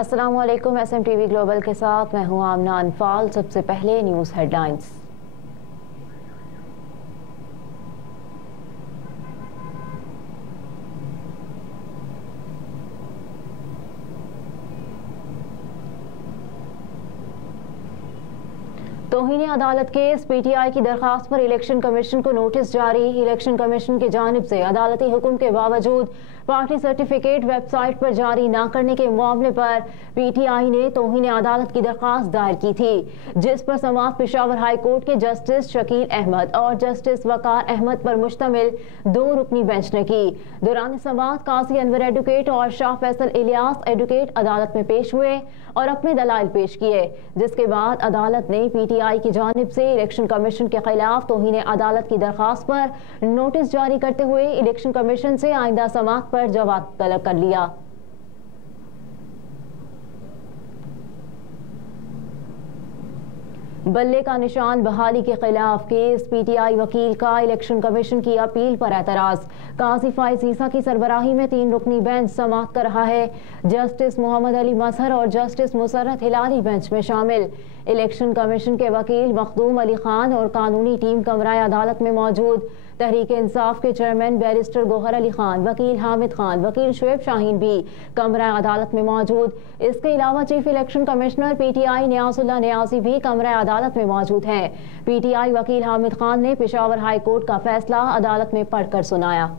अस्सलाम वालेकुम। SMTV global के साथ मैं हूं आमना अनफाल। सबसे पहले न्यूज़ हेडलाइंस। तौहीन अदालत केस, PTI की दरखास्त पर इलेक्शन कमीशन को नोटिस जारी। इलेक्शन कमीशन की जानिब से अदालती हुक्म के बावजूद पार्टी सर्टिफिकेट वेबसाइट पर जारी न करने के मामले पर PTI ने तौहीन अदालत की दरखास्त दायर की थी, जिस पर समाअत पेशावर हाई कोर्ट के जस्टिस शकील अहमद और जस्टिस वकार अहमद पर मुश्तमिल 2 रुकनी बेंच ने की। दौरान समाअत काजी अनवर एडवोकेट और शाह फैसल इलियास एडवोकेट अदालत में पेश हुए और अपने दलाइल पेश किए, जिसके बाद अदालत ने PTI की जानिब से इलेक्शन कमीशन के खिलाफ तौहीन अदालत की दरखास्त पर नोटिस जारी करते हुए इलेक्शन कमीशन से आइंदा समाअत पर जवाब तलब कर लिया। बल्ले का निशान बहाली के खिलाफ केस, PTI वकील का इलेक्शन कमीशन की अपील पर एतराज। काजी फाइज ईसा की सरबराही में 3 रुकनी बेंच समाअत कर रहा है। जस्टिस मोहम्मद अली मजहर और जस्टिस मुसर्रत हिलाली बेंच में शामिल। इलेक्शन कमीशन के वकील मखदूम अली खान और कानूनी टीम कमरा अदालत में मौजूद। तहरीक इंसाफ के चेयरमैन बैरिस्टर गोहर अली खान, वकील हामिद खान, वकील शुएब शाहीन भी कमरा अदालत में मौजूद। इसके अलावा chief election commissioner PTI Niazullah Niazi भी कमरा अदालत में मौजूद हैं। PTI वकील हामिद खान ने पेशावर हाई कोर्ट का फैसला अदालत में पढ़कर सुनाया।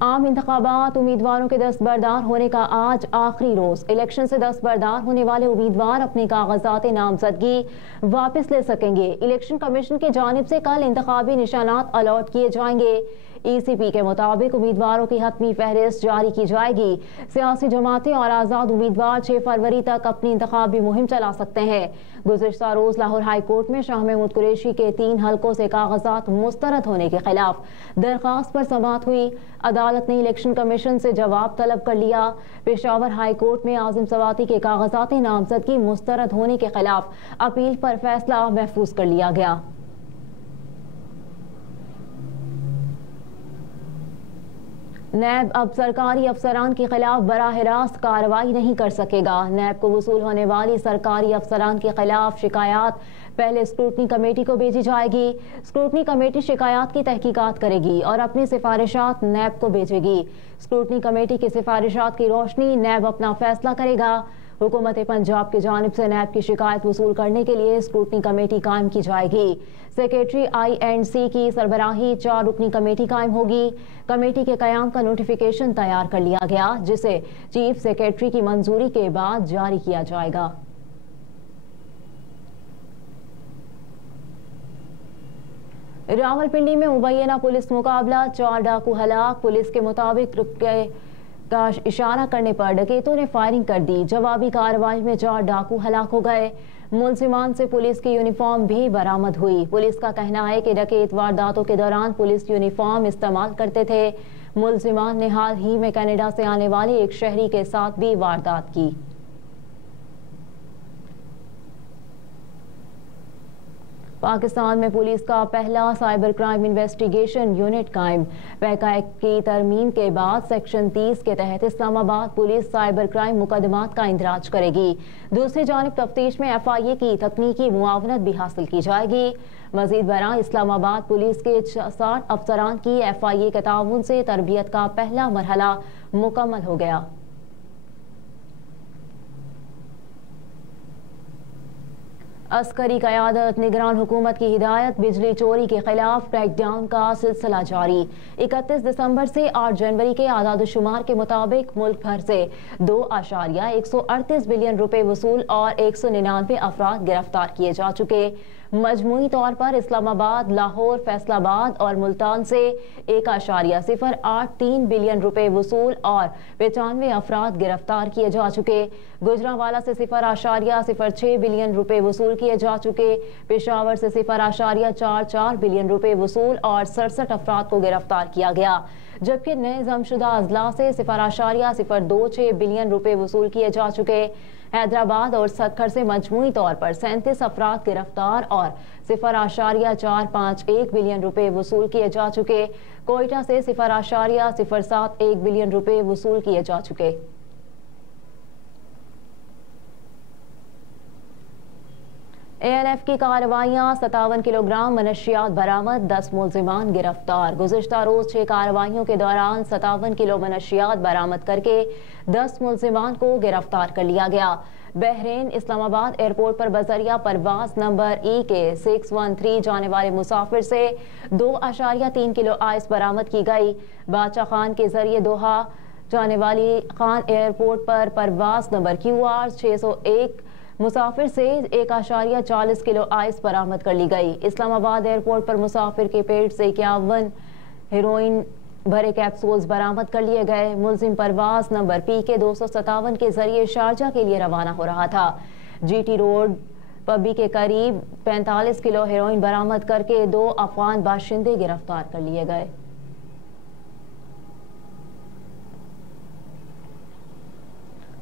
आम इंतखाबात, उम्मीदवारों के दस्तबरदार होने का आज आखिरी रोज। इलेक्शन से दस्तबरदार होने वाले उम्मीदवार अपने कागजात नामजदगी वापस ले सकेंगे। इलेक्शन कमीशन की जानिब से कल इंतखाबी निशानात अलॉट किए जाएंगे। ECP के मुताबिक उम्मीदवारों की हतमी फहरिस्त जारी की जाएगी। सियासी जमातें और आज़ाद उम्मीदवार 6 फरवरी तक अपनी इंतखाबी मुहिम चला सकते हैं। गुज़िश्ता रोज लाहौर हाई कोर्ट में शाह महमूद कुरैशी के 3 हलकों से कागजात मुस्तरद होने के खिलाफ दरखास्त पर समाअत हुई। अदालत ने इलेक्शन कमीशन से जवाब तलब कर लिया। पेशावर हाई कोर्ट में आज़म सवाती के कागजात नामजदगी मुस्तरद होने के खिलाफ अपील पर फैसला महफूज कर लिया गया। नैब अब सरकारी अफसरान के खिलाफ बराह रास्त कार्रवाई नहीं कर सकेगा। नैब को वसूल होने वाली सरकारी अफसरान के खिलाफ शिकायत पहले स्क्रूटनी कमेटी को भेजी जाएगी। स्क्रूटनी कमेटी शिकायत की तहकीकात करेगी और अपनी सिफारिशात नैब को भेजेगी। स्क्रूटनी कमेटी की सिफारिशात की रोशनी नैब अपना फैसला करेगा। हुकूमत पंजाब की जानिब से नैब की शिकायत वसूल करने के लिए स्क्रूटनी कमेटी कायम की जाएगी। सेक्रेटरी I&C की सरबराही 4 रुकनी कमेटी कायम होगी। कमेटी के कयाम का नोटिफिकेशन तैयार कर लिया गया, जिसे चीफ सेक्रेटरी की मंजूरी के बाद जारी किया जाएगा। रावलपिंडी में मुबैना पुलिस मुकाबला, 4 डाकू हलाक। पुलिस के मुताबिक रुपये का इशारा करने पर डकैतों ने फायरिंग कर दी। जवाबी कार्रवाई में 4 डाकू हलाक हो गए। मुलजिमान से पुलिस की यूनिफॉर्म भी बरामद हुई। पुलिस का कहना है कि डकैत वारदातों के दौरान पुलिस यूनिफॉर्म इस्तेमाल करते थे। मुलजिमान ने हाल ही में कनाडा से आने वाले एक शहरी के साथ भी वारदात की। पाकिस्तान में पुलिस का पहला साइबर क्राइम इन्वेस्टिगेशन यूनिट कायम। पैका की तरमीम के बाद सेक्शन 30 के तहत इस्लामाबाद पुलिस साइबर क्राइम मुकदमात का इंदराज करेगी। दूसरी जानिब तफ्तीश में FIA की तकनीकी मुआवनत भी हासिल की जाएगी। मजीद बरा इस्लामाबाद पुलिस के 60 अफसरान की FIA के ताउन से तरबियत का पहला मरहला मुकम्मल हो गया। अस्करी क़यादत, निगरान हुकूमत की हिदायत, बिजली चोरी के खिलाफ क्रैकडाउन का सिलसिला जारी। 31 दिसंबर से 8 जनवरी के आदादुशुमार के मुताबिक मुल्क भर से 2.138 बिलियन रुपए वसूल और 199 अफराद गिरफ्तार किए जा चुके। मजमूई तौर पर इस्लामाबाद, लाहौर, फैसलाबाद और मुल्तान से 1.083 बिलियन रुपए वसूल और 95 अफराद गिरफ्तार किए जा चुके। गुजरांवाला से 0.06 बिलियन रुपए वसूल किए जा चुके। पेशावर से 0.44 बिलियन रुपए वसूल और 67 अफराद को गिरफ्तार किया गया। जबकि नए जमशुदा अजला से 0.026 बिलियन रुपए वसूल किए जा चुके। हैदराबाद और सत्तर से मजमूई तौर पर 37 अफराद गिरफ्तार और 0.451 बिलियन रुपए वसूल किए जा चुके। कोयटा से 0.071 बिलियन रुपए वसूल किए जा चुके। ANF की कार्रवाइयां, 57 किलोग्राम मनशियात बरामद, 10 मुलजिमान गिरफ्तार। गुज़िश्ता रोज 6 कार्रवाइयों के दौरान 57 किलो मनशियात बरामद करके 10 मुलजिमान को गिरफ्तार कर लिया गया। बहरीन इस्लामाबाद एयरपोर्ट पर बजरिया परवाज नंबर के 613 जाने वाले मुसाफिर से 2.3 किलो आइस बरामद की गई। बादशाह खान के जरिए दोहा जाने वाली खान एयरपोर्ट पर परवाज नंबर QR 601 मुसाफिर से 1.40 किलो आइस बरामद कर ली गई। इस्लामाबाद एयरपोर्ट पर मुसाफिर के पेट से 51 हेरोइन भरे कैप्सूल्स बरामद कर लिए गए। मुलजिम परवाज नंबर PK 257 के जरिए शारजा के लिए रवाना हो रहा था। GT रोड पब्बी के करीब 45 किलो हेरोइन बरामद करके 2 अफगान बाशिंदे गिरफ्तार कर लिए गए।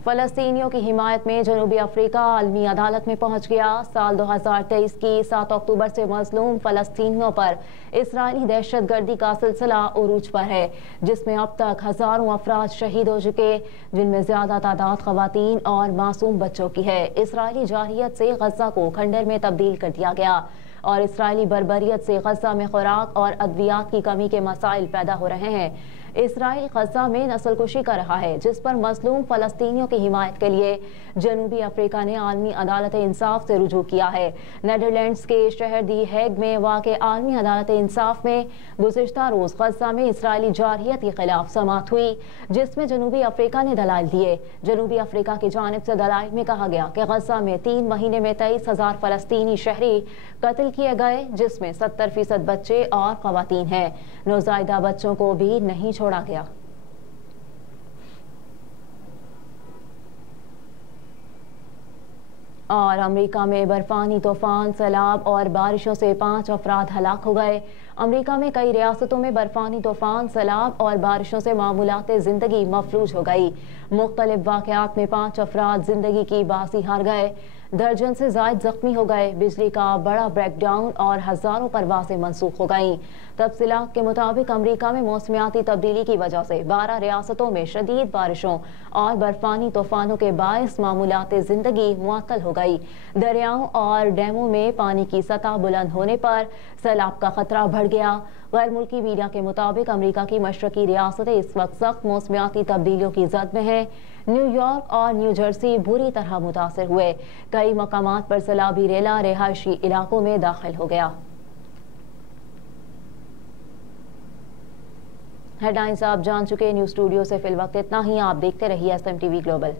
फलस्तीनियों की हिमायत में जनूबी अफ्रीका आलमी अदालत में पहुंच गया। साल 2023 की 7 अक्टूबर से मजलूम फलस्तीनियों पर इसराइली दहशतगर्दी का सिलसिला उरूज पर है, जिसमें अब तक हजारों अफराद शहीद हो चुके, जिनमें ज्यादा तादाद खवातीन और मासूम बच्चों की है। इसराइली जारहियत से गजा को खंडर में तब्दील कर दिया गया और इसराइली बर्बरियत से गजा में खुराक और अद्वियात की कमी के मसाइल पैदा हो रहे हैं। इसराइल गजा में नस्लकुशी कर रहा है, जिस पर मजलूम फलस्तीनियों की हिमायत के लिए जनूबी अफ्रीका ने आलमी अदालत इंसाफ से रुजू किया है। नीदरलैंड्स के शहर दी हैग में वाक़ आलमी अदालत इंसाफ में गुज़िश्ता रोज गजा में इसराइली जारहियत के खिलाफ समाअत हुई, जिसमें जनूबी अफ्रीका ने दलाइल दिए। जनूबी अफ्रीका की जानिब से दलाइल में कहा गया कि गजा में 3 महीने में 23,000 फलस्तीनी शहरी कत्ल किए गए, जिसमें 70% बच्चे और खवातीन हैं। नौज़ायदा बच्चों को भी नहीं छोड़ा गया। और अमेरिका में बर्फानी तूफान, सैलाब और बारिशों से 5 अफराद हलाक हो गए। अमेरिका में कई रियासतों में बर्फानी तूफान, सैलाब और बारिशों से मामूलाते जिंदगी मफलूज हो गई। मुख्तलिफ वाक़यात में 5 अफराद जिंदगी की बाजी हार गए, दर्जन से जायद जख्मी हो गए। बिजली का बड़ा ब्रेकडाउन और हजारों परवाजें मनसूख हो गईं। तफसीलात के मुताबिक अमेरिका में मौसमियाती तब्दीली की वजह से 12 रियासतों में शदीद बारिशों और बर्फानी तूफानों के बायस मामूलाते जिंदगी मुअत्तल हो गई। दरियाओं और डैमों में पानी की सतह बुलंद होने पर सैलाब का खतरा बढ़ गया। गैर मुल्की मीडिया के मुताबिक अमेरिका की मशरकी रियासतें इस वक्त सख्त मौसमियाती तब्दीलियों की जद में हैं। न्यूयॉर्क और न्यू जर्सी बुरी तरह मुतासर हुए। कई मकामात पर सैलाबी रेला रिहायशी इलाकों में दाखिल हो गया। हेडलाइंस आप जान चुके। न्यूज स्टूडियो से फिल वक्त इतना ही। आप देखते रहिए SMTV ग्लोबल।